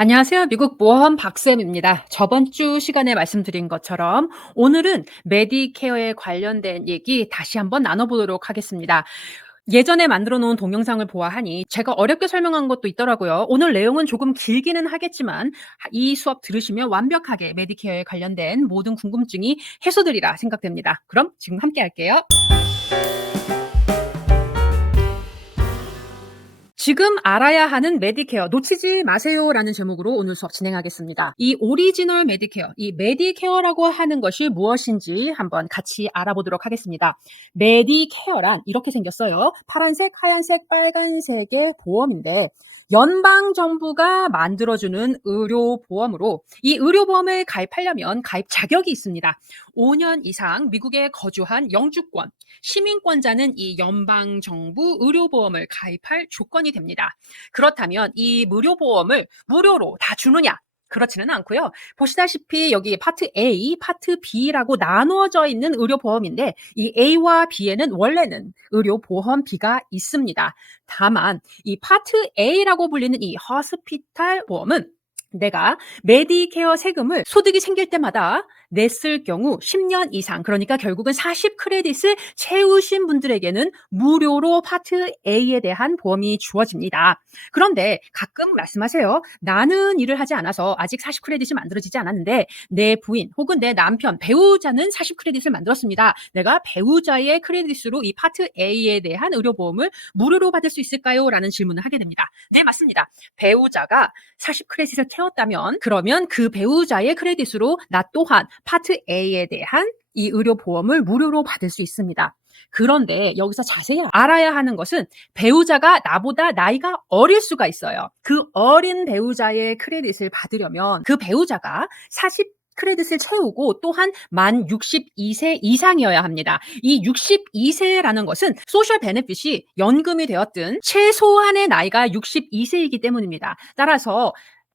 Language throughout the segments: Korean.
안녕하세요. 미국 보험 박쌤입니다. 저번 주 시간에 말씀드린 것처럼 오늘은 메디케어에 관련된 얘기 다시 한번 나눠보도록 하겠습니다. 예전에 만들어 놓은 동영상을 보아하니 제가 어렵게 설명한 것도 있더라고요. 오늘 내용은 조금 길기는 하겠지만 이 수업 들으시면 완벽하게 메디케어에 관련된 모든 궁금증이 해소되리라 생각됩니다. 그럼 지금 함께 할게요. 지금 알아야 하는 메디케어 놓치지 마세요라는 제목으로 오늘 수업 진행하겠습니다. 이 오리지널 메디케어, 이 메디케어라고 하는 것이 무엇인지 한번 같이 알아보도록 하겠습니다. 메디케어란 이렇게 생겼어요. 파란색, 하얀색, 빨간색의 보험인데 연방 정부가 만들어주는 의료보험으로 이 의료보험을 가입하려면 가입 자격이 있습니다. 5년 이상 미국에 거주한 영주권, 시민권자는 이 연방 정부 의료보험을 가입할 조건이 됩니다. 그렇다면 이 무료보험을 무료로 다 주느냐? 그렇지는 않고요. 보시다시피 여기 파트 A, 파트 B라고 나누어져 있는 의료보험인데 이 A와 B에는 원래는 의료보험비가 있습니다. 다만 이 파트 A라고 불리는 이 허스피탈 보험은 내가 메디케어 세금을 소득이 생길 때마다 냈을 경우 10년 이상, 그러니까 결국은 40 크레딧을 채우신 분들에게는 무료로 파트 A에 대한 보험이 주어집니다. 그런데 가끔 말씀하세요. 나는 일을 하지 않아서 아직 40 크레딧이 만들어지지 않았는데 내 부인 혹은 내 남편, 배우자는 40 크레딧을 만들었습니다. 내가 배우자의 크레딧으로 이 파트 A에 대한 의료보험을 무료로 받을 수 있을까요? 라는 질문을 하게 됩니다. 네, 맞습니다. 배우자가 40 크레딧을 채웠다면 그러면 그 배우자의 크레딧으로 나 또한 파트 A에 대한 이 의료보험을 무료로 받을 수 있습니다. 그런데 여기서 자세히 알아야 하는 것은 배우자가 나보다 나이가 어릴 수가 있어요. 그 어린 배우자의 크레딧을 받으려면 그 배우자가 40 크레딧을 채우고 또한 만 62세 이상이어야 합니다. 이 62세라는 것은 소셜 베네핏이 연금이 되었든 최소한의 나이가 62세이기 때문입니다. 따라서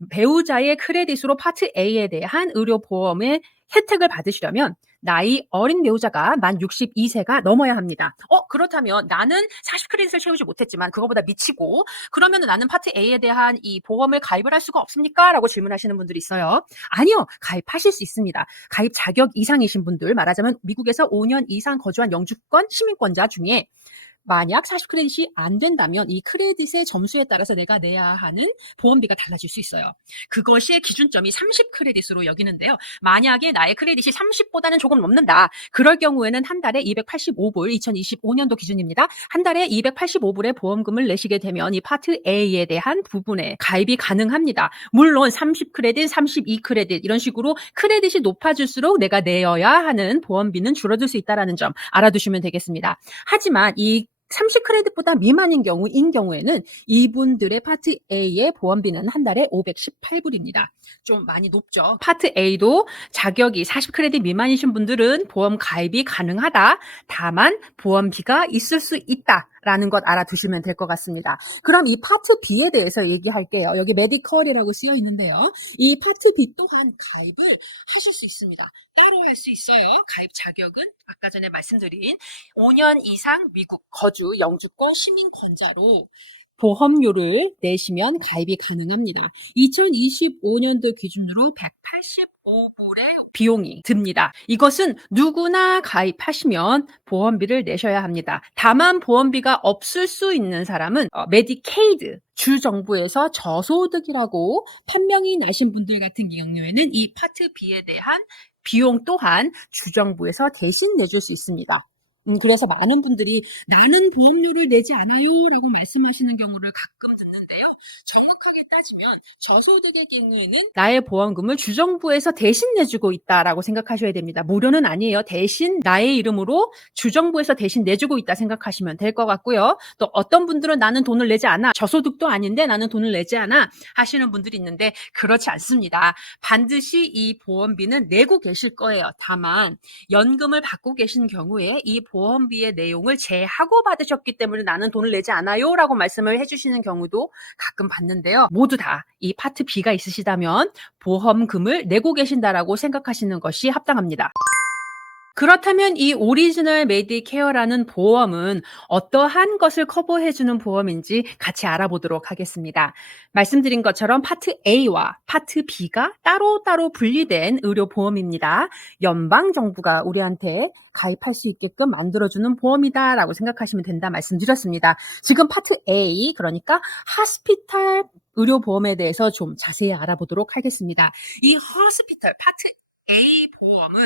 배우자의 크레딧으로 파트 A에 대한 의료보험의 혜택을 받으시려면 나이 어린 배우자가 만 62세가 넘어야 합니다. 그렇다면 나는 40 크레딧을 채우지 못했지만 그거보다 미치고 그러면 나는 파트 A에 대한 이 보험을 가입을 할 수가 없습니까? 라고 질문하시는 분들이 있어요. 아니요. 가입하실 수 있습니다. 가입 자격 이상이신 분들, 말하자면 미국에서 5년 이상 거주한 영주권 시민권자 중에 만약 40 크레딧이 안 된다면 이 크레딧의 점수에 따라서 내가 내야 하는 보험비가 달라질 수 있어요. 그것이 기준점이 30 크레딧으로 여기는데요. 만약에 나의 크레딧이 30보다는 조금 넘는다. 그럴 경우에는 한 달에 285불, 2025년도 기준입니다. 한 달에 285불의 보험금을 내시게 되면 이 파트 A에 대한 부분에 가입이 가능합니다. 물론 30 크레딧, 32 크레딧 이런 식으로 크레딧이 높아질수록 내가 내어야 하는 보험비는 줄어들 수 있다는 점 알아두시면 되겠습니다. 하지만 이 30 크레딧보다 미만인 경우에는 이분들의 파트 A의 보험비는 한 달에 518불입니다. 좀 많이 높죠. 파트 A도 자격이 40 크레딧 미만이신 분들은 보험 가입이 가능하다. 다만 보험비가 있을 수 있다라는 것 알아두시면 될 것 같습니다. 그럼 이 파트 B에 대해서 얘기할게요. 여기 메디컬이라고 쓰여 있는데요. 이 파트 B 또한 가입을 하실 수 있습니다. 따로 할 수 있어요. 가입 자격은 아까 전에 말씀드린 5년 이상 미국 거주 영주권 시민권자로 보험료를 내시면 가입이 가능합니다. 2025년도 기준으로 185불의 비용이 듭니다. 이것은 누구나 가입하시면 보험비를 내셔야 합니다. 다만 보험비가 없을 수 있는 사람은 메디케이드 주정부에서 저소득이라고 판명이 나신 분들 같은 경우에는 이 파트 B에 대한 비용 또한 주정부에서 대신 내줄 수 있습니다. 그래서 많은 분들이 나는 보험료를 내지 않아요라고 말씀하시는 경우를 가끔 듣는데요. 정확하게 따지면 저소득의 경우에는 나의 보험금을 주정부에서 대신 내주고 있다라고 생각하셔야 됩니다. 무료는 아니에요. 대신 나의 이름으로 주정부에서 대신 내주고 있다 생각하시면 될 것 같고요. 또 어떤 분들은 나는 돈을 내지 않아. 저소득도 아닌데 나는 돈을 내지 않아 하시는 분들이 있는데 그렇지 않습니다. 반드시 이 보험비는 내고 계실 거예요. 다만 연금을 받고 계신 경우에 이 보험비의 내용을 제하고 받으셨기 때문에 나는 돈을 내지 않아요 라고 말씀을 해주시는 경우도 가끔 봤는데요. 모두 다 이 파트 B가 있으시다면 보험금을 내고 계신다라고 생각하시는 것이 합당합니다. 그렇다면 이 오리지널 메디케어라는 보험은 어떠한 것을 커버해 주는 보험인지 같이 알아보도록 하겠습니다. 말씀드린 것처럼 파트 A와 파트 B가 따로따로 분리된 의료 보험입니다. 연방 정부가 우리한테 가입할 수 있게끔 만들어주는 보험이다라고 생각하시면 된다 말씀드렸습니다. 지금 파트 A, 그러니까 하스피탈 의료보험에 대해서 좀 자세히 알아보도록 하겠습니다. 이 호스피털 파트 A 보험은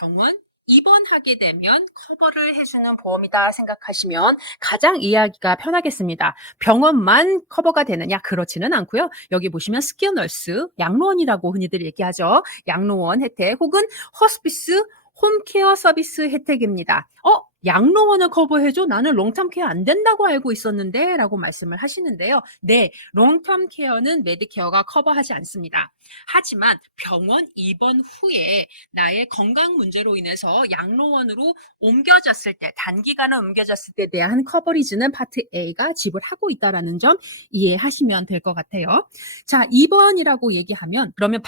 병원 입원하게 되면 커버를 해주는 보험이다 생각하시면 가장 이해하기가 편하겠습니다. 병원만 커버가 되느냐? 그렇지는 않고요. 여기 보시면 스키어너스, 양로원이라고 흔히들 얘기하죠. 양로원 혜택 혹은 호스피스 홈케어 서비스 혜택입니다. 양로원을 커버해줘? 나는 롱텀 케어 안 된다고 알고 있었는데 라고 말씀을 하시는데요. 네, 롱텀 케어는 메디케어가 커버하지 않습니다. 하지만 병원 입원 후에 나의 건강 문제로 인해서 양로원으로 옮겨졌을 때, 단기간에 옮겨졌을 때에 대한 커버리지는 파트 A가 지불하고 있다는 점 이해하시면 될 것 같아요. 자, 입원이라고 얘기하면 그러면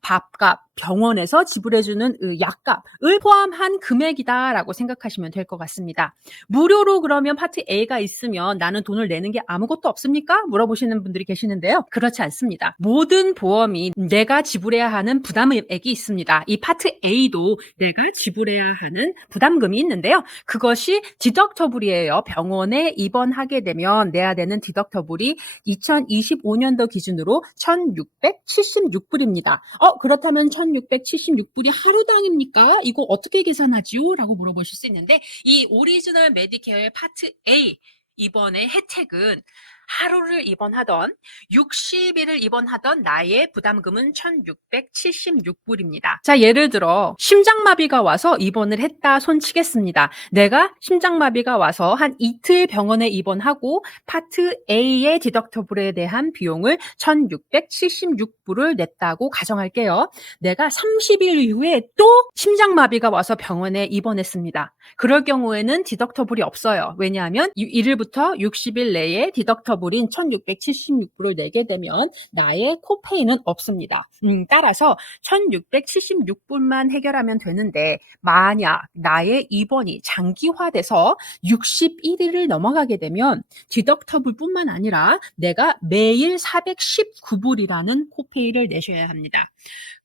밥값, 병원에서 지불해주는 약값을 포함한 금액이다라고 생각하시면 될 것 같습니다. 무료로 그러면 파트 A가 있으면 나는 돈을 내는 게 아무것도 없습니까? 물어보시는 분들이 계시는데요. 그렇지 않습니다. 모든 보험이 내가 지불해야 하는 부담액이 있습니다. 이 파트 A도 내가 지불해야 하는 부담금이 있는데요. 그것이 디덕터블이에요. 병원에 입원하게 되면 내야 되는 디덕터블이 2025년도 기준으로 1,676불입니다. 그렇다면 1,676불이 하루당입니까? 이거 어떻게 계산하지요? 라고 물어보실 수 있는데 이 오리지널 메디케어의 파트 A 입원의 혜택은 하루를 입원하던 60일을 입원하던 나의 부담금은 1,676불입니다. 자, 예를 들어 심장마비가 와서 입원을 했다 손치겠습니다. 내가 심장마비가 와서 한 이틀 병원에 입원하고 파트 A의 디덕터블에 대한 비용을 1,676불을 냈다고 가정할게요. 내가 30일 이후에 또 심장마비가 와서 병원에 입원했습니다. 그럴 경우에는 디덕터블이 없어요. 왜냐하면 1일부터 60일 내에 디덕터블인 1,676불을 내게 되면 나의 코페이는 없습니다. 따라서 1,676불만 해결하면 되는데 만약 나의 입원이 장기화돼서 61일을 넘어가게 되면 디덕터블뿐만 아니라 내가 매일 419불이라는 코페이를 내셔야 합니다.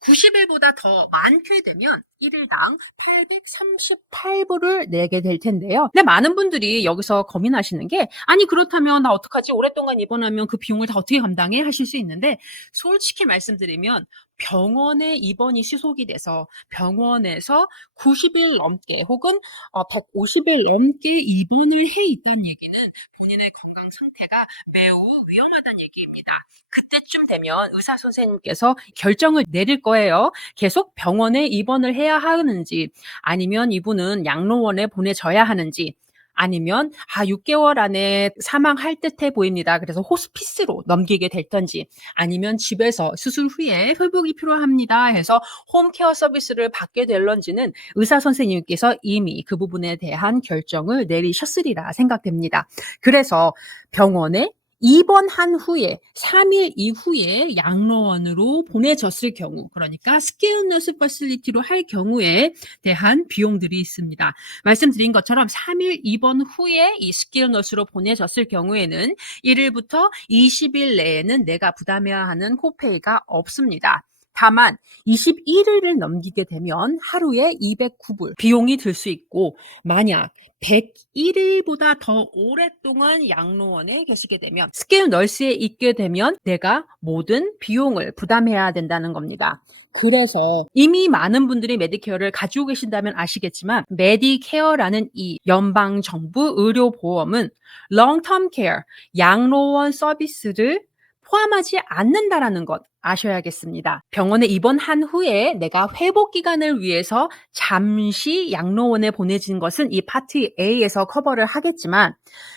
90일보다 더 많게 되면 1일당 838불을 내게 될 텐데요. 근데 많은 분들이 여기서 고민하시는 게 아니 그렇다면 나 어떡하지? 오랫동안 입원하면 그 비용을 다 어떻게 감당해? 하실 수 있는데 솔직히 말씀드리면 병원에 입원이 시속이 돼서 병원에서 90일 넘게 혹은 150일 넘게 입원을 해 있다는 얘기는 본인의 건강 상태가 매우 위험하다는 얘기입니다. 그때쯤 되면 의사 선생님께서 결정을 내릴 거예요. 계속 병원에 입원을 해야 하는지 아니면 이분은 양로원에 보내져야 하는지 아니면 6개월 안에 사망할 듯해 보입니다. 그래서 호스피스로 넘기게 될던지 아니면 집에서 수술 후에 회복이 필요합니다 해서 홈케어 서비스를 받게 될런지는 의사 선생님께서 이미 그 부분에 대한 결정을 내리셨으리라 생각됩니다. 그래서 병원에 입원한 후에 3일 이후에 양로원으로 보내졌을 경우, 그러니까 스케일 너스 퍼실리티로 할 경우에 대한 비용들이 있습니다. 말씀드린 것처럼 3일 입원 후에 이 스케일 너스로 보내졌을 경우에는 1일부터 20일 내에는 내가 부담해야 하는 코페이가 없습니다. 다만 21일을 넘기게 되면 하루에 209불 비용이 들 수 있고 만약 101일보다 더 오랫동안 양로원에 계시게 되면 스케일 널스에 있게 되면 내가 모든 비용을 부담해야 된다는 겁니다. 그래서 이미 많은 분들이 메디케어를 가지고 계신다면 아시겠지만 메디케어라는 이 연방정부 의료보험은 롱텀 케어, 양로원 서비스를 포함하지 않는다라는 것 아셔야겠습니다. 병원에 입원한 후에 내가 회복 기간을 위해서 잠시 양로원에 보내진 것은 이 파트 A에서 커버를 하겠지만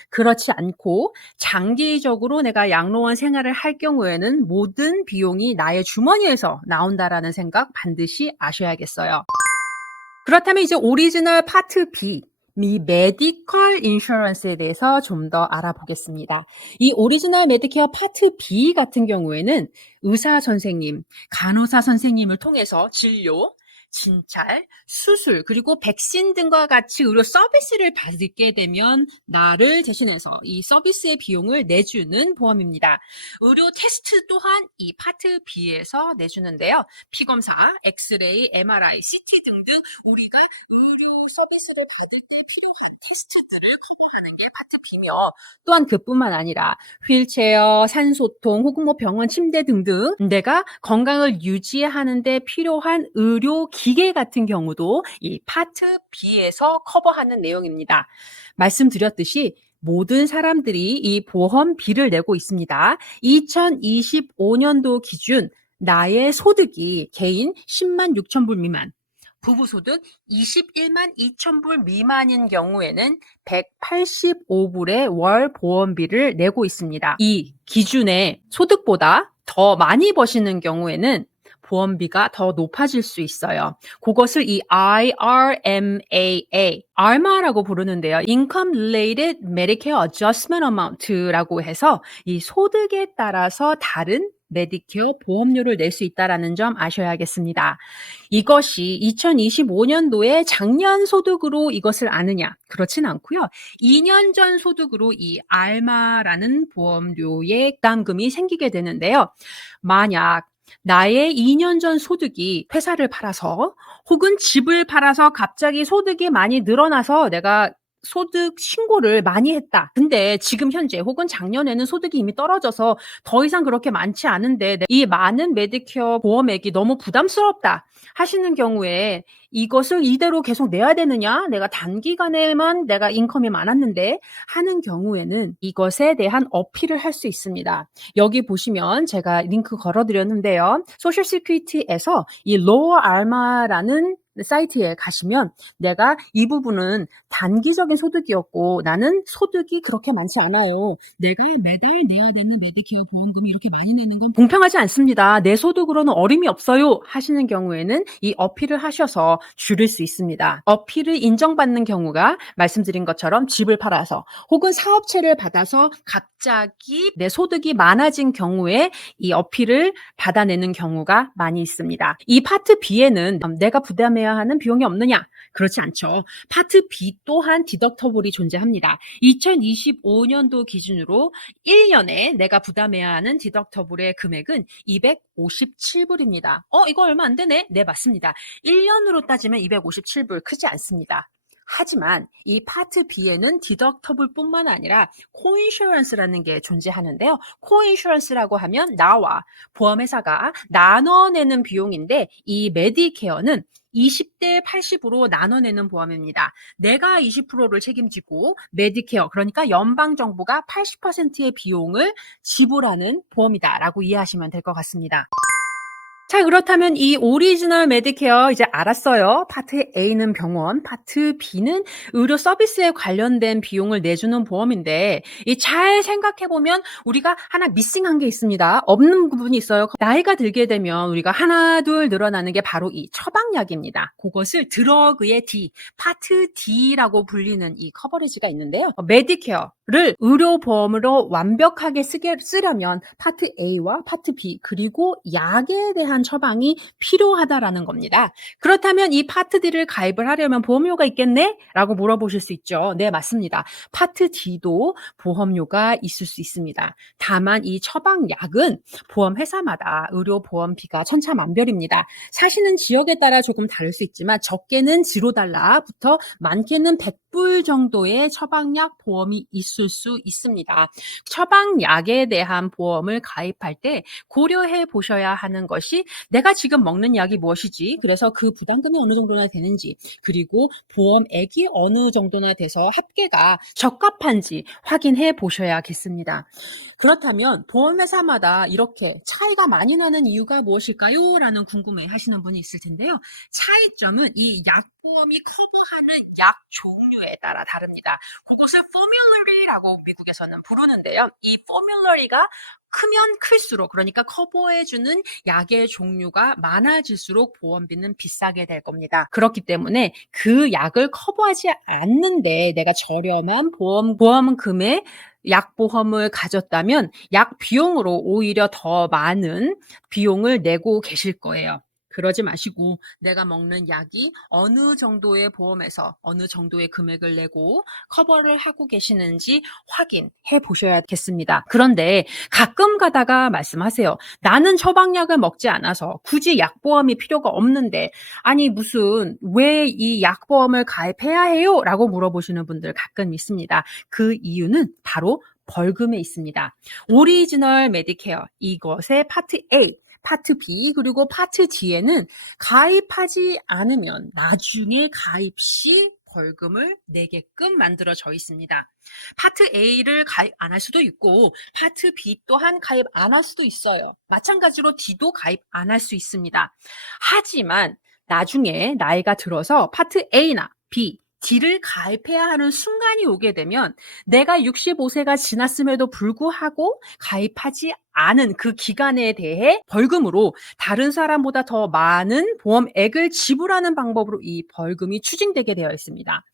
그렇지 않고 장기적으로 내가 양로원 생활을 할 경우에는 모든 비용이 나의 주머니에서 나온다라는 생각 반드시 아셔야겠어요. 그렇다면 이제 오리지널 파트 B 미 메디컬 인슈런스에 대해서 좀 더 알아보겠습니다. 이 오리지널 메디케어 파트 B 같은 경우에는 의사 선생님, 간호사 선생님을 통해서 진료, 진찰, 수술, 그리고 백신 등과 같이 의료 서비스를 받게 되면 나를 대신해서 이 서비스의 비용을 내주는 보험입니다. 의료 테스트 또한 이 파트 B에서 내주는데요. 피검사, 엑스레이, MRI, CT 등등 우리가 의료 서비스를 받을 때 필요한 테스트들을 커버하는 게 파트 B며, 또한 그뿐만 아니라 휠체어, 산소통 혹은 뭐 병원 침대 등등 내가 건강을 유지하는 데 필요한 의료 기계 같은 경우도 이 파트 B에서 커버하는 내용입니다. 말씀드렸듯이 모든 사람들이 이 보험비를 내고 있습니다. 2025년도 기준 나의 소득이 개인 10만 6천 불 미만, 부부소득 21만 2천 불 미만인 경우에는 185불의 월 보험비를 내고 있습니다. 이 기준의 소득보다 더 많이 버시는 경우에는 보험비가 더 높아질 수 있어요. 그것을 이 IRMAA, ARMA라고 부르는데요. Income Related Medicare Adjustment Amount라고 해서 이 소득에 따라서 다른 메디케어 보험료를 낼 수 있다는 점 아셔야겠습니다. 이것이 2025년도에 작년 소득으로 이것을 아느냐? 그렇진 않고요. 2년 전 소득으로 이 알마라는 보험료의 부담금이 생기게 되는데요. 만약 나의 2년 전 소득이 회사를 팔아서 혹은 집을 팔아서 갑자기 소득이 많이 늘어나서 내가 소득 신고를 많이 했다. 근데 지금 현재 혹은 작년에는 소득이 이미 떨어져서 더 이상 그렇게 많지 않은데 이 많은 메디케어 보험액이 너무 부담스럽다 하시는 경우에 이것을 이대로 계속 내야 되느냐? 내가 단기간에만 내가 인컴이 많았는데 하는 경우에는 이것에 대한 어필을 할 수 있습니다. 여기 보시면 제가 링크 걸어드렸는데요. 소셜 시큐리티에서 이 로어 알마라는 사이트에 가시면 내가 이 부분은 단기적인 소득이었고 나는 소득이 그렇게 많지 않아요. 내가 매달 내야 되는 메디케어 보험금이 이렇게 많이 내는 건 공평하지 않습니다. 내 소득으로는 어림이 없어요 하시는 경우에는 이 어필을 하셔서 줄일 수 있습니다. 어필을 인정받는 경우가 말씀드린 것처럼 집을 팔아서 혹은 사업체를 받아서 갑자기 내 소득이 많아진 경우에 이 어필을 받아내는 경우가 많이 있습니다. 이 파트 B에는 내가 부담해야 하는 비용이 없느냐? 그렇지 않죠. 파트 B 또한 디덕터블이 존재합니다. 2025년도 기준으로 1년에 내가 부담해야 하는 디덕터블의 금액은 257불입니다. 이거 얼마 안 되네? 네, 맞습니다. 1년으로 따지면 257불 크지 않습니다. 하지만 이 파트 B에는 디덕터블뿐만 아니라 코인슈런스라는 게 존재하는데요. 코인슈런스라고 하면 나와 보험회사가 나눠내는 비용인데 이 메디케어는 20대 80으로 나눠내는 보험입니다. 내가 20%를 책임지고 메디케어, 그러니까 연방정부가 80%의 비용을 지불하는 보험이다라고 이해하시면 될 것 같습니다. 자, 그렇다면 이 오리지널 메디케어 이제 알았어요. 파트 A는 병원, 파트 B는 의료 서비스에 관련된 비용을 내주는 보험인데 이 잘 생각해보면 우리가 하나 미싱한 게 있습니다. 없는 부분이 있어요. 나이가 들게 되면 우리가 하나, 둘 늘어나는 게 바로 이 처방약입니다. 그것을 드러그의 D, 파트 D라고 불리는 이 커버리지가 있는데요. 메디케어를 의료보험으로 완벽하게 쓰려면 파트 A와 파트 B 그리고 약에 대한 처방이 필요하다라는 겁니다. 그렇다면 이 파트 D를 가입을 하려면 보험료가 있겠네? 라고 물어보실 수 있죠. 네, 맞습니다. 파트 D도 보험료가 있을 수 있습니다. 다만 이 처방약은 보험회사마다 의료보험비가 천차만별입니다. 사시는 지역에 따라 조금 다를 수 있지만 적게는 0달러부터 많게는 100불 정도의 처방약 보험이 있을 수 있습니다. 처방약에 대한 보험을 가입할 때 고려해 보셔야 하는 것이 내가 지금 먹는 약이 무엇이지? 그래서 그 부담금이 어느 정도나 되는지, 그리고 보험액이 어느 정도나 돼서 합계가 적합한지 확인해 보셔야겠습니다. 그렇다면 보험회사마다 이렇게 차이가 많이 나는 이유가 무엇일까요? 라는 궁금해 하시는 분이 있을 텐데요. 차이점은 이 약보험이 커버하는 약 종류에 따라 다릅니다. 그것을 포뮬러리라고 미국에서는 부르는데요. 이 포뮬러리가 크면 클수록, 그러니까 커버해주는 약의 종류가 많아질수록 보험비는 비싸게 될 겁니다. 그렇기 때문에 그 약을 커버하지 않는데 내가 저렴한 보험금의 약보험을 가졌다면 약 비용으로 오히려 더 많은 비용을 내고 계실 거예요. 그러지 마시고 내가 먹는 약이 어느 정도의 보험에서 어느 정도의 금액을 내고 커버를 하고 계시는지 확인해 보셔야겠습니다. 그런데 가끔 가다가 말씀하세요. 나는 처방약을 먹지 않아서 굳이 약보험이 필요가 없는데 아니 무슨 왜 이 약보험을 가입해야 해요? 라고 물어보시는 분들 가끔 있습니다. 그 이유는 바로 벌금에 있습니다. 오리지널 메디케어 이것의 파트 A 파트 B 그리고 파트 D에는 가입하지 않으면 나중에 가입 시 벌금을 내게끔 만들어져 있습니다. 파트 A를 가입 안 할 수도 있고 파트 B 또한 가입 안 할 수도 있어요. 마찬가지로 D도 가입 안 할 수 있습니다. 하지만 나중에 나이가 들어서 파트 A나 B, D를 가입해야 하는 순간이 오게 되면 내가 65세가 지났음에도 불구하고 가입하지 않은 그 기간에 대해 벌금으로 다른 사람보다 더 많은 보험액을 지불하는 방법으로 이 벌금이 추징되게 되어 있습니다.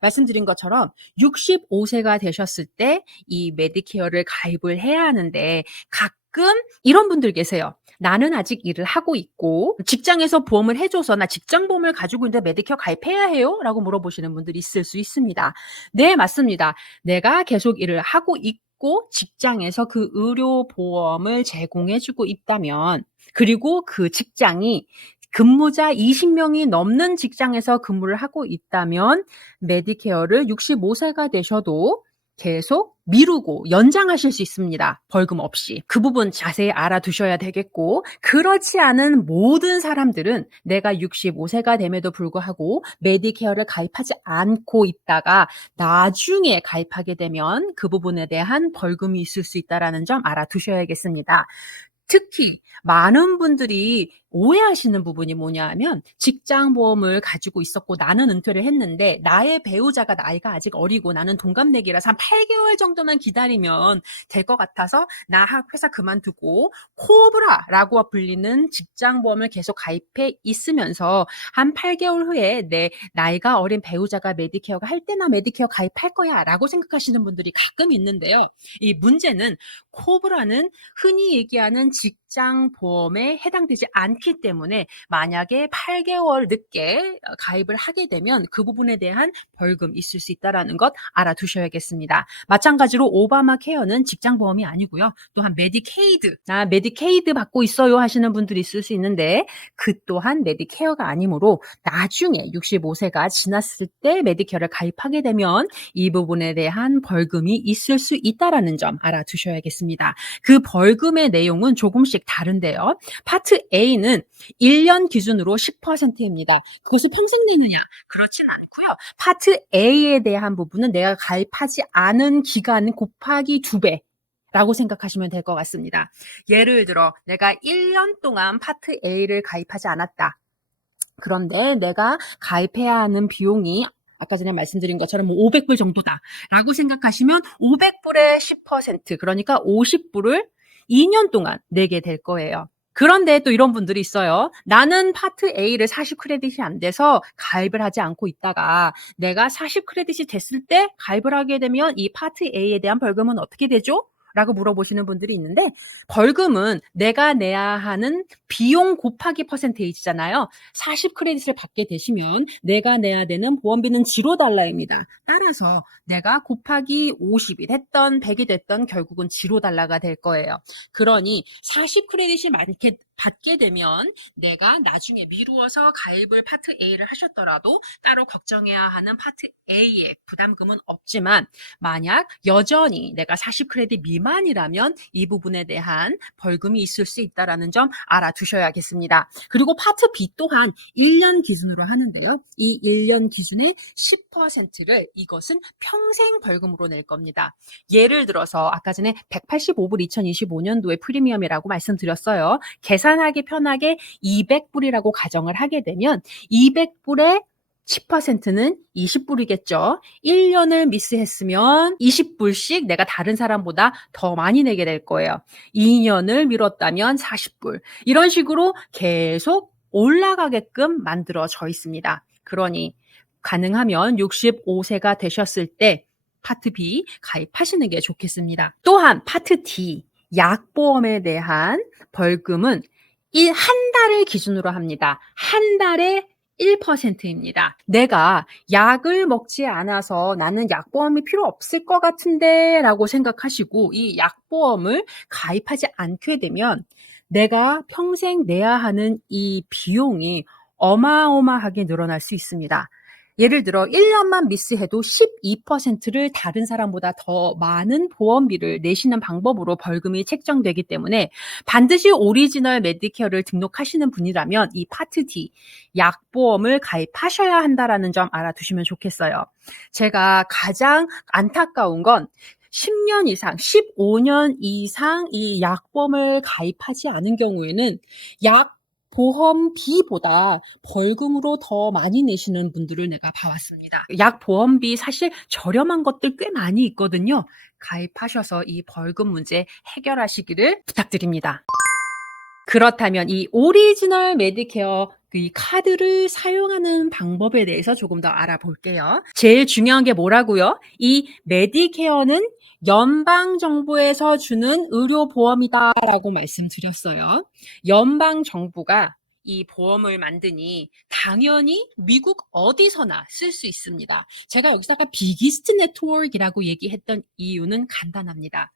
말씀드린 것처럼 65세가 되셨을 때 이 메디케어를 가입을 해야 하는데 가끔 이런 분들 계세요. 나는 아직 일을 하고 있고 직장에서 보험을 해줘서 나 직장보험을 가지고 있는데 메디케어 가입해야 해요? 라고 물어보시는 분들이 있을 수 있습니다. 네, 맞습니다. 내가 계속 일을 하고 있고 직장에서 그 의료보험을 제공해주고 있다면 그리고 그 직장이 근무자 20명이 넘는 직장에서 근무를 하고 있다면 메디케어를 65세가 되셔도 계속 미루고 연장하실 수 있습니다. 벌금 없이. 그 부분 자세히 알아두셔야 되겠고 그렇지 않은 모든 사람들은 내가 65세가 됨에도 불구하고 메디케어를 가입하지 않고 있다가 나중에 가입하게 되면 그 부분에 대한 벌금이 있을 수 있다는 점 알아두셔야겠습니다. 특히 많은 분들이 오해하시는 부분이 뭐냐 하면 직장보험을 가지고 있었고 나는 은퇴를 했는데 나의 배우자가 나이가 아직 어리고 나는 동갑내기라서 한 8개월 정도만 기다리면 될 것 같아서 나 회사 그만두고 코브라라고 불리는 직장보험을 계속 가입해 있으면서 한 8개월 후에 내 나이가 어린 배우자가 메디케어가 할 때나 메디케어 가입할 거야 라고 생각하시는 분들이 가끔 있는데요. 이 문제는 코브라는 흔히 얘기하는 직장보험에 해당되지 않기 때문에 만약에 8개월 늦게 가입을 하게 되면 그 부분에 대한 벌금 있을 수 있다는 것 알아두셔야겠습니다. 마찬가지로 오바마 케어는 직장보험이 아니고요. 또한 메디케이드, 나 메디케이드 받고 있어요 하시는 분들이 있을 수 있는데 그 또한 메디케어가 아니므로 나중에 65세가 지났을 때 메디케어를 가입하게 되면 이 부분에 대한 벌금이 있을 수 있다는 점 알아두셔야겠습니다. 그 벌금의 내용은 조금씩 다른데요. 파트 A는 1년 기준으로 10%입니다. 그것이 평생 내느냐? 그렇진 않고요. 파트 A에 대한 부분은 내가 가입하지 않은 기간 곱하기 2배. 라고 생각하시면 될 것 같습니다. 예를 들어 내가 1년 동안 파트 A를 가입하지 않았다. 그런데 내가 가입해야 하는 비용이 아까 전에 말씀드린 것처럼 500불 정도다라고 생각하시면 500불의 10% 그러니까 50불을 2년 동안 내게 될 거예요. 그런데 또 이런 분들이 있어요. 나는 파트 A를 40 크레딧이 안 돼서 가입을 하지 않고 있다가 내가 40 크레딧이 됐을 때 가입을 하게 되면 이 파트 A에 대한 벌금은 어떻게 되죠? 라고 물어보시는 분들이 있는데 벌금은 내가 내야 하는 비용 곱하기 퍼센테이지잖아요. 40 크레딧을 받게 되시면 내가 내야 되는 보험비는 $0입니다. 따라서 내가 곱하기 50이 됐던 100이 됐던 결국은 $0가 될 거예요. 그러니 40 크레딧이 많게 받게 되면 내가 나중에 미루어서 가입을 파트 A를 하셨더라도 따로 걱정해야 하는 파트 A의 부담금은 없지만 만약 여전히 내가 40 크레딧 미만이라면 이 부분에 대한 벌금이 있을 수 있다는 점 알아두셔야겠습니다. 그리고 파트 B 또한 1년 기준으로 하는데요. 이 1년 기준의 10%를 이것은 평생 벌금으로 낼 겁니다. 예를 들어서 아까 전에 185불 2025년도의 프리미엄이라고 말씀드렸어요. 계산하기 편하게 200불이라고 가정을 하게 되면 200불에 10%는 20불이겠죠. 1년을 미스했으면 20불씩 내가 다른 사람보다 더 많이 내게 될 거예요. 2년을 미뤘다면 40불. 이런 식으로 계속 올라가게끔 만들어져 있습니다. 그러니 가능하면 65세가 되셨을 때 파트 B 가입하시는 게 좋겠습니다. 또한 파트 D 약보험에 대한 벌금은 이 한 달을 기준으로 합니다. 한 달에 1%입니다. 내가 약을 먹지 않아서 '나는 약보험이 필요 없을 것 같은데.'라고 생각하시고 이 약보험을 가입하지 않게 되면 내가 평생 내야 하는 이 비용이 어마어마하게 늘어날 수 있습니다. 예를 들어 1 년만 미스해도 12%를 다른 사람보다 더 많은 보험비를 내시는 방법으로 벌금이 책정되기 때문에 반드시 오리지널 메디케어를 등록하시는 분이라면 이 파트 D 약보험을 가입하셔야 한다라는 점 알아두시면 좋겠어요. 제가 가장 안타까운 건 10년 이상, 15년 이상 이 약보험을 가입하지 않은 경우에는 약 보험비보다 벌금으로 더 많이 내시는 분들을 내가 봐왔습니다. 약 보험비 사실 저렴한 것들 꽤 많이 있거든요. 가입하셔서 이 벌금 문제 해결하시기를 부탁드립니다. 그렇다면 이 오리지널 메디케어 이 카드를 사용하는 방법에 대해서 조금 더 알아볼게요. 제일 중요한 게 뭐라고요? 이 메디케어는 연방 정부에서 주는 의료보험이다라고 말씀드렸어요. 연방 정부가 이 보험을 만드니 당연히 미국 어디서나 쓸 수 있습니다. 제가 여기다가 비기스트 네트워크라고 얘기했던 이유는 간단합니다.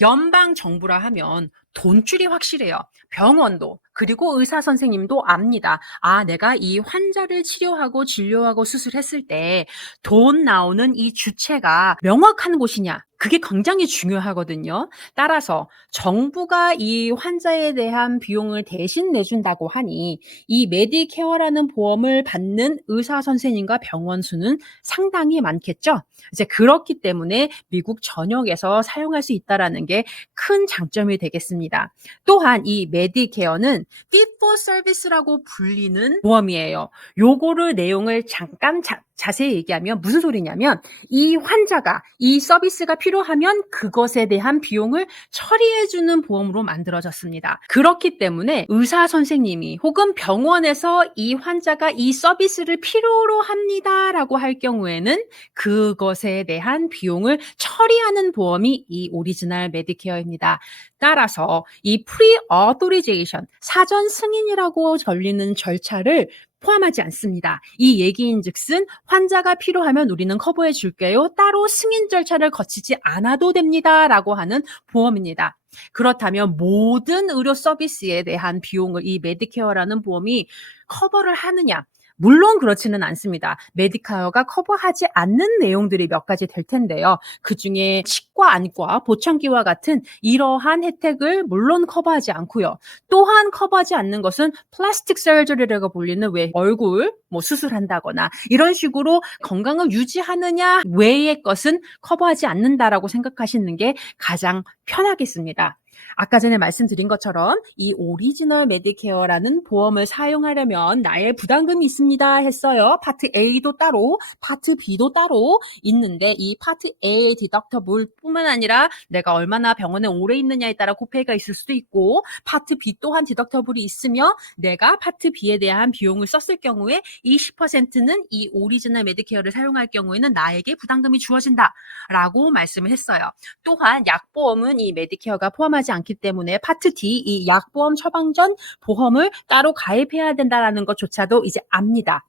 연방 정부라 하면 돈줄이 확실해요. 병원도 그리고 의사 선생님도 압니다. 아, 내가 이 환자를 치료하고 진료하고 수술했을 때 돈 나오는 이 주체가 명확한 곳이냐? 그게 굉장히 중요하거든요. 따라서 정부가 이 환자에 대한 비용을 대신 내준다고 하니 이 메디케어라는 보험을 받는 의사 선생님과 병원 수는 상당히 많겠죠. 이제 그렇기 때문에 미국 전역에서 사용할 수 있다라는 게 큰 장점이 되겠습니다. 또한 이 메디케어는 Fee for Service라고 불리는 보험이에요. 요거를 내용을 잠깐 자세히 얘기하면 무슨 소리냐면 이 환자가 이 서비스가 필요하면 그것에 대한 비용을 처리해주는 보험으로 만들어졌습니다. 그렇기 때문에 의사 선생님이 혹은 병원에서 이 환자가 이 서비스를 필요로 합니다라고 할 경우에는 그것에 대한 비용을 처리하는 보험이 이 오리지널 메디케어입니다. 따라서 이 pre-authorization, 사전 승인이라고 불리는 절차를 포함하지 않습니다. 이 얘기인즉슨 환자가 필요하면 우리는 커버해 줄게요. 따로 승인 절차를 거치지 않아도 됩니다라고 하는 보험입니다. 그렇다면 모든 의료 서비스에 대한 비용을 이 메디케어라는 보험이 커버를 하느냐? 물론 그렇지는 않습니다. 메디케어가 커버하지 않는 내용들이 몇 가지 될 텐데요. 그중에 치과, 안과, 보청기와 같은 이러한 혜택을 물론 커버하지 않고요. 또한 커버하지 않는 것은 플라스틱 서저리라고 불리는 왜 얼굴 수술한다거나 이런 식으로 건강을 유지하느냐 외의 것은 커버하지 않는다라고 생각하시는 게 가장 편하겠습니다. 아까 전에 말씀드린 것처럼 이 오리지널 메디케어라는 보험을 사용하려면 나의 부담금이 있습니다 했어요. 파트 A도 따로, 파트 B도 따로 있는데 이 파트 A의 디덕터블 뿐만 아니라 내가 얼마나 병원에 오래 있느냐에 따라 코페이가 있을 수도 있고 파트 B 또한 디덕터블이 있으며 내가 파트 B에 대한 비용을 썼을 경우에 20%는 이 오리지널 메디케어를 사용할 경우에는 나에게 부담금이 주어진다라고 말씀을 했어요. 또한 약보험은 이 메디케어가 포함하지 않기 때문에 파트 D, 이 약보험 처방 전 보험을 따로 가입해야 된다는 것조차도 이제 압니다.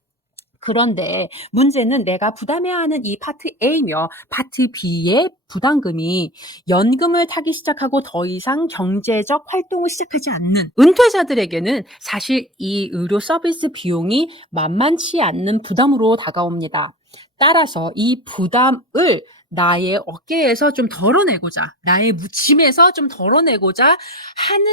그런데 문제는 내가 부담해야 하는 이 파트 A며 파트 B의 부담금이 연금을 타기 시작하고 더 이상 경제적 활동을 시작하지 않는 은퇴자들에게는 사실 이 의료 서비스 비용이 만만치 않는 부담으로 다가옵니다. 따라서 이 부담을 나의 어깨에서 좀 덜어내고자, 나의 무침에서 좀 덜어내고자 하는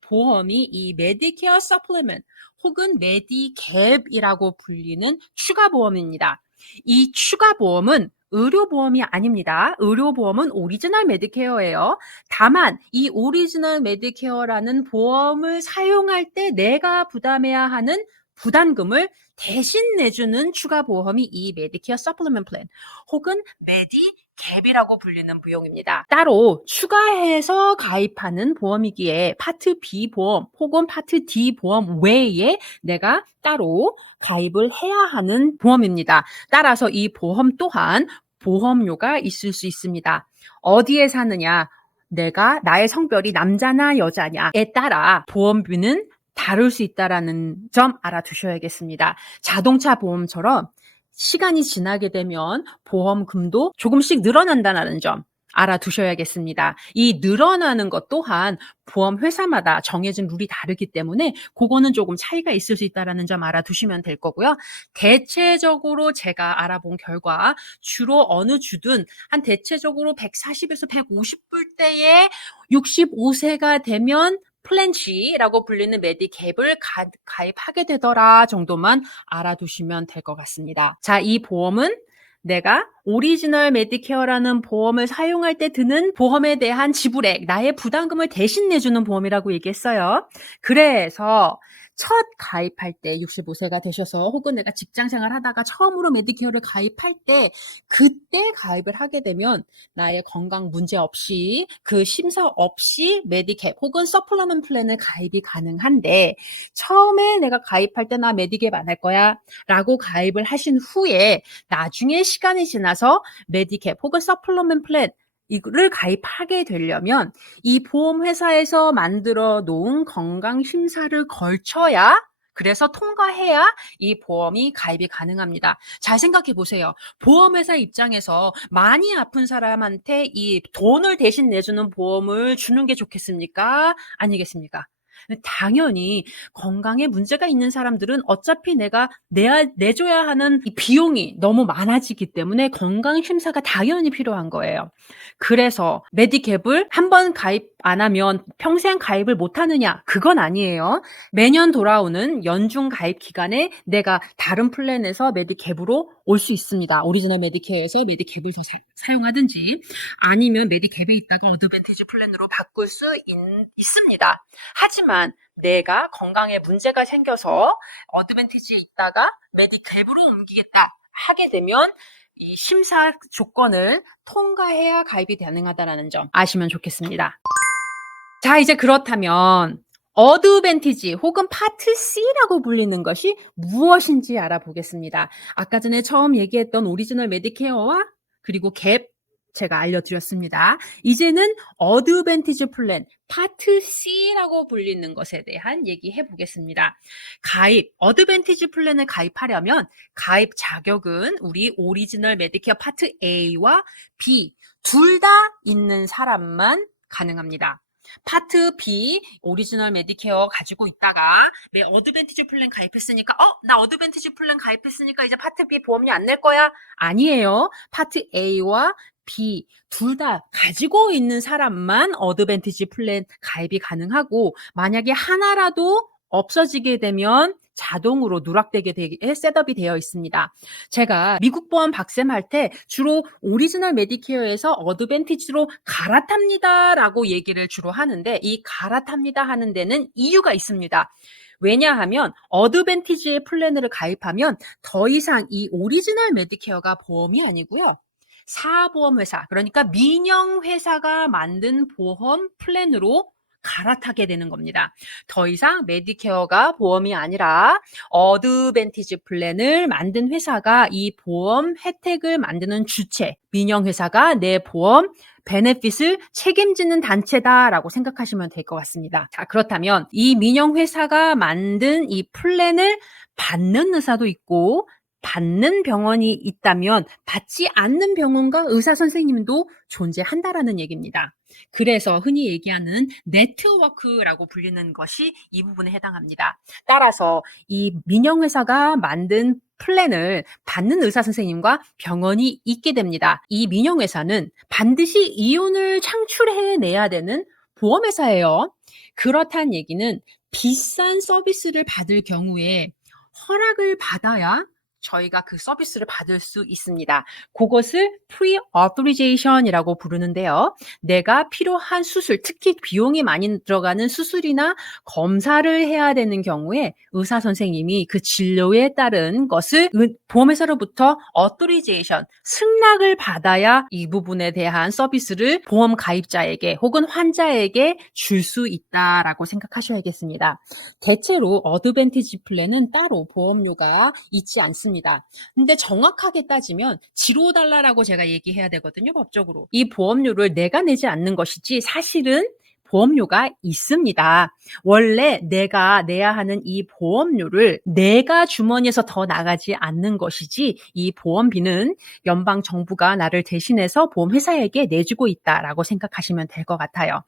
보험이 이 메디케어 서플리먼트 혹은 메디갭이라고 불리는 추가 보험입니다. 이 추가 보험은 의료보험이 아닙니다. 의료보험은 오리지널 메디케어예요. 다만 이 오리지널 메디케어라는 보험을 사용할 때 내가 부담해야 하는 부담금을 대신 내주는 추가 보험이 이 메디케어 서플리먼트 플랜 혹은 메디갭이라고 불리는 비용입니다. 따로 추가해서 가입하는 보험이기에 파트 B 보험 혹은 파트 D 보험 외에 내가 따로 가입을 해야 하는 보험입니다. 따라서 이 보험 또한 보험료가 있을 수 있습니다. 어디에 사느냐? 내가 나의 성별이 남자나 여자냐에 따라 보험료는 다를 수 있다라는 점 알아두셔야겠습니다. 자동차 보험처럼 시간이 지나게 되면 보험금도 조금씩 늘어난다는 점 알아두셔야겠습니다. 이 늘어나는 것 또한 보험 회사마다 정해진 룰이 다르기 때문에 그거는 조금 차이가 있을 수 있다라는 점 알아두시면 될 거고요. 대체적으로 제가 알아본 결과 주로 어느 주든 한 대체적으로 140에서 150불대에 65세가 되면 플랜 G라고 불리는 메디캡을 가입하게 되더라 정도만 알아두시면 될 것 같습니다. 자, 이 보험은 내가 오리지널 메디케어라는 보험을 사용할 때 드는 보험에 대한 지불액, 나의 부담금을 대신 내주는 보험이라고 얘기했어요. 그래서 첫 가입할 때 65세가 되셔서 혹은 내가 직장생활 하다가 처음으로 메디케어를 가입할 때 그때 가입을 하게 되면 나의 건강 문제 없이 그 심사 없이 메디캡 혹은 서플러먼 플랜을 가입이 가능한데 처음에 내가 가입할 때 나 메디캡 안 할 거야 라고 가입을 하신 후에 나중에 시간이 지나서 메디캡 혹은 서플러먼 플랜 이거를 가입하게 되려면 이 보험회사에서 만들어 놓은 건강 심사를 걸쳐야 그래서 통과해야 이 보험이 가입이 가능합니다. 잘 생각해 보세요. 보험회사 입장에서 많이 아픈 사람한테 이 돈을 대신 내주는 보험을 주는 게 좋겠습니까? 아니겠습니까? 당연히 건강에 문제가 있는 사람들은 어차피 내가 내줘야 하는 이 비용이 너무 많아지기 때문에 건강 심사가 당연히 필요한 거예요. 그래서 메디캡을 한 번 가입 안 하면 평생 가입을 못 하느냐? 그건 아니에요. 매년 돌아오는 연중 가입 기간에 내가 다른 플랜에서 메디캡으로 올 수 있습니다. 오리지널 메디케어에서 메디캡을 더 사용하든지 아니면 메디캡에 있다가 어드밴티지 플랜으로 바꿀 수 있습니다. 하지만 내가 건강에 문제가 생겨서 어드밴티지에 있다가 메디캡으로 옮기겠다 하게 되면 이 심사 조건을 통과해야 가입이 가능하다는 점 아시면 좋겠습니다. 자, 이제 그렇다면 어드밴티지 혹은 파트 C라고 불리는 것이 무엇인지 알아보겠습니다. 아까 전에 처음 얘기했던 오리지널 메디케어와 그리고 갭 제가 알려드렸습니다. 이제는 어드밴티지 플랜 파트 C라고 불리는 것에 대한 얘기해 보겠습니다. 어드밴티지 플랜을 가입하려면 가입 자격은 우리 오리지널 메디케어 파트 A와 B 둘 다 있는 사람만 가능합니다. 파트 B 오리지널 메디케어 가지고 있다가 내 어드밴티지 플랜 가입했으니까 나 어드밴티지 플랜 가입했으니까 이제 파트 B 보험료 안 낼 거야? 아니에요. 파트 A와 B 둘 다 가지고 있는 사람만 어드밴티지 플랜 가입이 가능하고 만약에 하나라도 없어지게 되면 자동으로 누락되게 셋업이 되어 있습니다. 제가 미국 보험 박셈 할 때 주로 오리지널 메디케어에서 어드밴티지로 갈아탑니다 라고 얘기를 주로 하는데 이 갈아탑니다 하는 데는 이유가 있습니다. 왜냐하면 어드밴티지 플랜을 가입하면 더 이상 이 오리지널 메디케어가 보험이 아니고요. 사보험회사, 그러니까 민영회사가 만든 보험 플랜으로 갈아타게 되는 겁니다. 더 이상 메디케어가 보험이 아니라 어드밴티지 플랜을 만든 회사가 이 보험 혜택을 만드는 주체, 민영회사가 내 보험 베네핏을 책임지는 단체다라고 생각하시면 될 것 같습니다. 자, 그렇다면 이 민영회사가 만든 이 플랜을 받는 의사도 있고 받는 병원이 있다면 받지 않는 병원과 의사 선생님도 존재한다라는 얘기입니다. 그래서 흔히 얘기하는 네트워크라고 불리는 것이 이 부분에 해당합니다. 따라서 이 민영회사가 만든 플랜을 받는 의사 선생님과 병원이 있게 됩니다. 이 민영회사는 반드시 이윤을 창출해내야 되는 보험회사예요. 그렇다는 얘기는 비싼 서비스를 받을 경우에 허락을 받아야 저희가 그 서비스를 받을 수 있습니다. 그것을 pre-authorization이라고 부르는데요. 내가 필요한 수술, 특히 비용이 많이 들어가는 수술이나 검사를 해야 되는 경우에 의사 선생님이 그 진료에 따른 것을 보험회사로부터 authorization, 승낙을 받아야 이 부분에 대한 서비스를 보험 가입자에게 혹은 환자에게 줄 수 있다라고 생각하셔야겠습니다. 대체로 어드밴티지 플랜은 따로 보험료가 있지 않습니다. 근데 정확하게 따지면 $0라고 제가 얘기해야 되거든요, 법적으로. 이 보험료를 내가 내지 않는 것이지 사실은 보험료가 있습니다. 원래 내가 내야 하는 이 보험료를 내가 주머니에서 더 나가지 않는 것이지 이 보험비는 연방 정부가 나를 대신해서 보험회사에게 내주고 있다라고 생각하시면 될 것 같아요.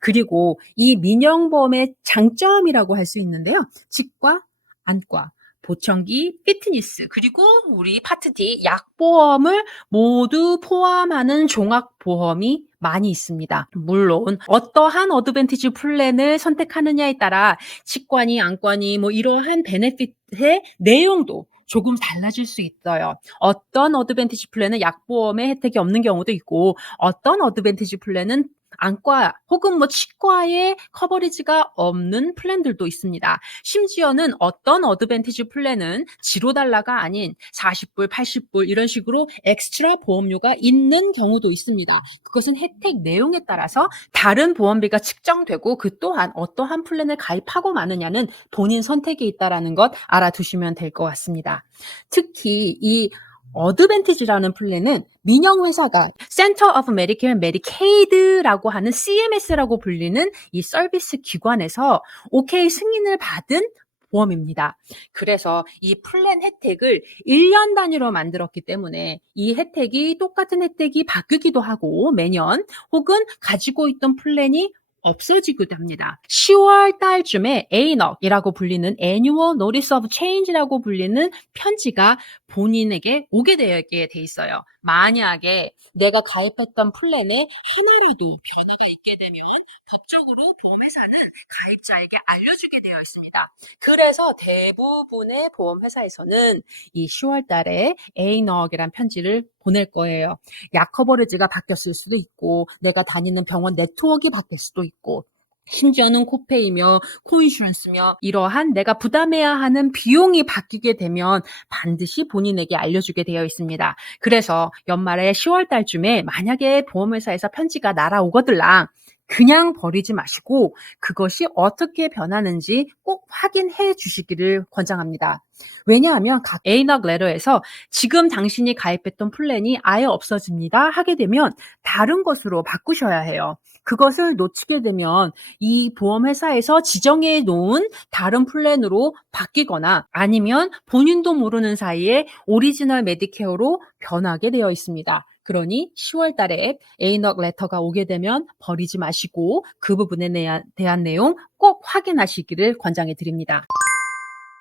그리고 이 민영보험의 장점이라고 할 수 있는데요. 치과, 안과, 보청기, 피트니스, 그리고 우리 파트 D 약보험을 모두 포함하는 종합보험이 많이 있습니다. 물론 어떠한 어드밴티지 플랜을 선택하느냐에 따라 치과니 안과니 뭐 이러한 베네핏의 내용도 조금 달라질 수 있어요. 어떤 어드밴티지 플랜은 약보험의 혜택이 없는 경우도 있고 어떤 어드밴티지 플랜은 안과 혹은 뭐 치과에 커버리지가 없는 플랜들도 있습니다. 심지어는 어떤 어드밴티지 플랜은 $0가 아닌 40불, 80불 이런 식으로 엑스트라 보험료가 있는 경우도 있습니다. 그것은 혜택 내용에 따라서 다른 보험비가 측정되고 그 또한 어떠한 플랜을 가입하고 마느냐는 본인 선택에 있다는 것 알아두시면 될 것 같습니다. 특히 이 어드밴티지라는 플랜은 민영회사가 Center of Medicare and Medicaid라고 하는 CMS라고 불리는 이 서비스 기관에서 OK 승인을 받은 보험입니다. 그래서 이 플랜 혜택을 1년 단위로 만들었기 때문에 이 혜택이 똑같은 혜택이 바뀌기도 하고 매년 혹은 가지고 있던 플랜이 없어지기도 합니다. 10월 달쯤에 ANOC이라고 불리는 Annual Notice of Change라고 불리는 편지가 본인에게 오게 되게 돼 있어요. 만약에 내가 가입했던 플랜에 하나라도 변화가 있게 되면 법적으로 보험회사는 가입자에게 알려주게 되어 있습니다. 그래서 대부분의 보험회사에서는 이 10월 달에 ANOC이란 편지를 보낼 거예요. 약 커버리지가 바뀌었을 수도 있고 내가 다니는 병원 네트워크가 바뀔 수도 있고 심지어는 코페이며 코인슈런스며 이러한 내가 부담해야 하는 비용이 바뀌게 되면 반드시 본인에게 알려주게 되어 있습니다. 그래서 연말에 10월 달쯤에 만약에 보험회사에서 편지가 날아오거들랑 그냥 버리지 마시고 그것이 어떻게 변하는지 꼭 확인해 주시기를 권장합니다. 왜냐하면 각 ANOC 레터에서 지금 당신이 가입했던 플랜이 아예 없어집니다 하게 되면 다른 것으로 바꾸셔야 해요. 그것을 놓치게 되면 이 보험회사에서 지정해 놓은 다른 플랜으로 바뀌거나 아니면 본인도 모르는 사이에 오리지널 메디케어로 변하게 되어 있습니다. 그러니 10월 달에 ANOC 레터가 오게 되면 버리지 마시고 그 부분에 대한 내용 꼭 확인하시기를 권장해 드립니다.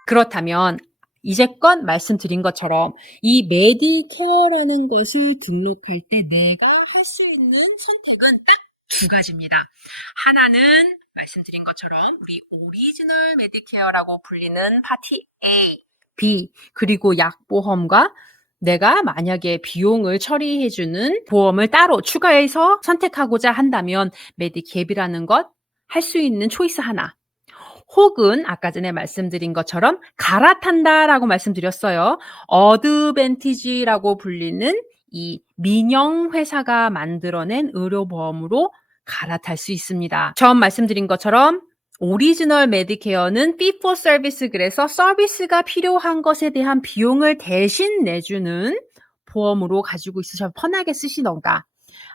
그렇다면 이제껏 말씀드린 것처럼 이 메디케어라는 것을 등록할 때 내가 할 수 있는 선택은 딱 두 가지입니다. 하나는 말씀드린 것처럼 우리 오리지널 메디케어라고 불리는 파티 A, B, 그리고 약보험과 내가 만약에 비용을 처리해주는 보험을 따로 추가해서 선택하고자 한다면 메디캡이라는 것 할 수 있는 초이스 하나. 혹은 아까 전에 말씀드린 것처럼 갈아탄다라고 말씀드렸어요. 어드밴티지라고 불리는 이 민영회사가 만들어낸 의료보험으로 갈아탈 수 있습니다. 처음 말씀드린 것처럼 오리지널 메디케어는 fee for service 그래서 서비스가 필요한 것에 대한 비용을 대신 내주는 보험으로 가지고 있으셔서 편하게 쓰시던가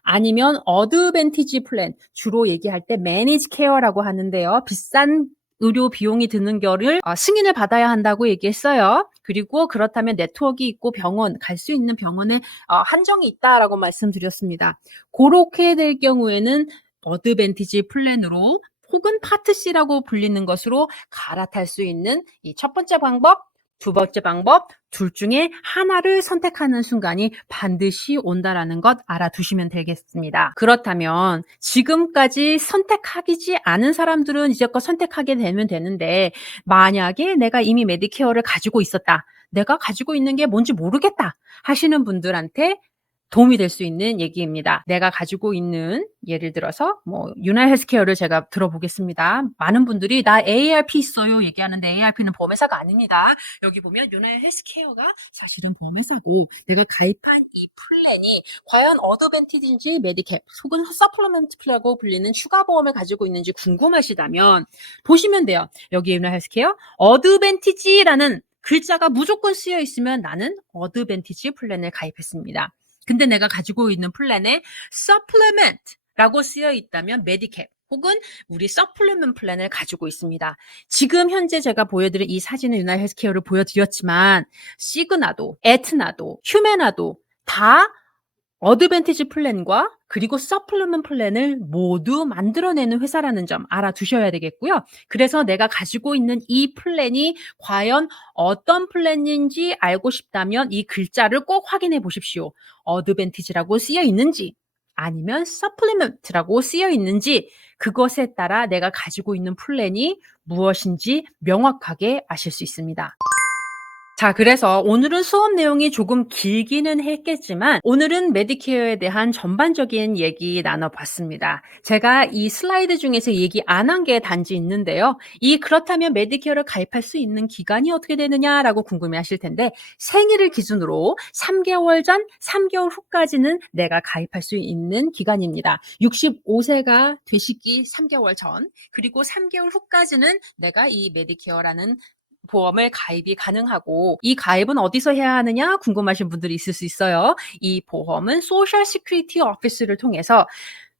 아니면 어드밴티지 플랜 주로 얘기할 때 매니지 케어라고 하는데요. 비싼 의료 비용이 드는 거를 승인을 받아야 한다고 얘기했어요. 그리고 그렇다면 네트워크 있고 병원 갈 수 있는 병원에 한정이 있다라고 말씀드렸습니다. 그렇게 될 경우에는 어드밴티지 플랜으로 혹은 파트 C라고 불리는 것으로 갈아탈 수 있는 이 첫 번째 방법, 두 번째 방법 둘 중에 하나를 선택하는 순간이 반드시 온다라는 것 알아두시면 되겠습니다. 그렇다면 지금까지 선택하지 않은 사람들은 이제껏 선택하게 되면 되는데 만약에 내가 이미 메디케어를 가지고 있었다. 내가 가지고 있는 게 뭔지 모르겠다 하시는 분들한테 도움이 될 수 있는 얘기입니다. 내가 가지고 있는 예를 들어서 뭐 유나이트 헬스케어를 제가 들어보겠습니다. 많은 분들이 나 AARP 있어요 얘기하는데 AARP는 보험회사가 아닙니다. 여기 보면 유나이트 헬스케어가 사실은 보험회사고 내가 가입한 이 플랜이 과연 어드밴티지인지 메디캡 혹은 서플리먼트 플랜이라고 불리는 추가 보험을 가지고 있는지 궁금하시다면 보시면 돼요. 여기 유나이트 헬스케어 어드밴티지라는 글자가 무조건 쓰여 있으면 나는 어드밴티지 플랜을 가입했습니다. 근데 내가 가지고 있는 플랜에 supplement라고 쓰여 있다면 메디캡 혹은 우리 서플리먼트 플랜을 가지고 있습니다. 지금 현재 제가 보여드린 이 사진은 유나이티드 헬스케어를 보여드렸지만 시그나도, 에트나도, 휴메나도 다 어드밴티지 플랜과 그리고 서플리먼트 플랜을 모두 만들어내는 회사라는 점 알아두셔야 되겠고요. 그래서 내가 가지고 있는 이 플랜이 과연 어떤 플랜인지 알고 싶다면 이 글자를 꼭 확인해 보십시오. 어드밴티지라고 쓰여 있는지 아니면 서플리먼트라고 쓰여 있는지 그것에 따라 내가 가지고 있는 플랜이 무엇인지 명확하게 아실 수 있습니다. 자, 그래서 오늘은 수업 내용이 조금 길기는 했겠지만 오늘은 메디케어에 대한 전반적인 얘기 나눠봤습니다. 제가 이 슬라이드 중에서 얘기 안 한 게 단지 있는데요. 그렇다면 메디케어를 가입할 수 있는 기간이 어떻게 되느냐라고 궁금해하실 텐데 생일을 기준으로 3개월 전, 3개월 후까지는 내가 가입할 수 있는 기간입니다. 65세가 되시기 3개월 전, 그리고 3개월 후까지는 내가 이 메디케어라는 보험을 가입이 가능하고 이 가입은 어디서 해야 하느냐 궁금하신 분들이 있을 수 있어요. 이 보험은 소셜 시큐리티 오피스를 통해서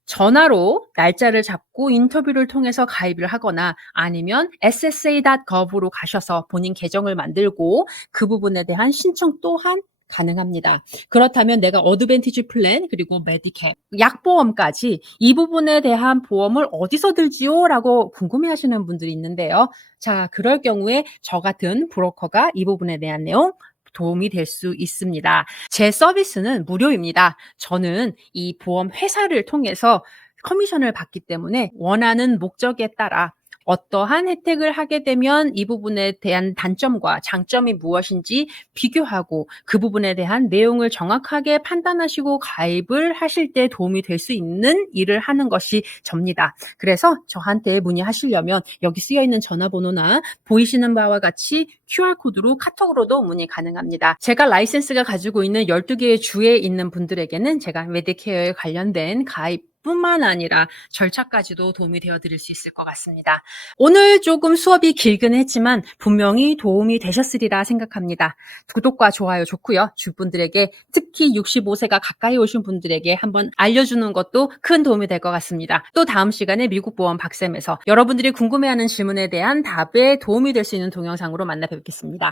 전화로 날짜를 잡고 인터뷰를 통해서 가입을 하거나 아니면 ssa.gov로 가셔서 본인 계정을 만들고 그 부분에 대한 신청 또한 가능합니다. 그렇다면 내가 어드밴티지 플랜 그리고 메디캡, 약보험까지 이 부분에 대한 보험을 어디서 들지요? 라고 궁금해하시는 분들이 있는데요. 자, 그럴 경우에 저 같은 브로커가 이 부분에 대한 내용 도움이 될 수 있습니다. 제 서비스는 무료입니다. 저는 이 보험 회사를 통해서 커미션을 받기 때문에 원하는 목적에 따라 어떠한 혜택을 하게 되면 이 부분에 대한 단점과 장점이 무엇인지 비교하고 그 부분에 대한 내용을 정확하게 판단하시고 가입을 하실 때 도움이 될 수 있는 일을 하는 것이 접니다. 그래서 저한테 문의하시려면 여기 쓰여 있는 전화번호나 보이시는 바와 같이 QR코드로 카톡으로도 문의 가능합니다. 제가 라이센스가 가지고 있는 12개의 주에 있는 분들에게는 제가 메디케어에 관련된 가입 뿐만 아니라 절차까지도 도움이 되어 드릴 수 있을 것 같습니다. 오늘 조금 수업이 길긴 했지만 분명히 도움이 되셨으리라 생각합니다. 구독과 좋아요 좋고요. 주분들에게 특히 65세가 가까이 오신 분들에게 한번 알려주는 것도 큰 도움이 될 것 같습니다. 또 다음 시간에 미국 보험 박쌤에서 여러분들이 궁금해하는 질문에 대한 답에 도움이 될 수 있는 동영상으로 만나 뵙겠습니다.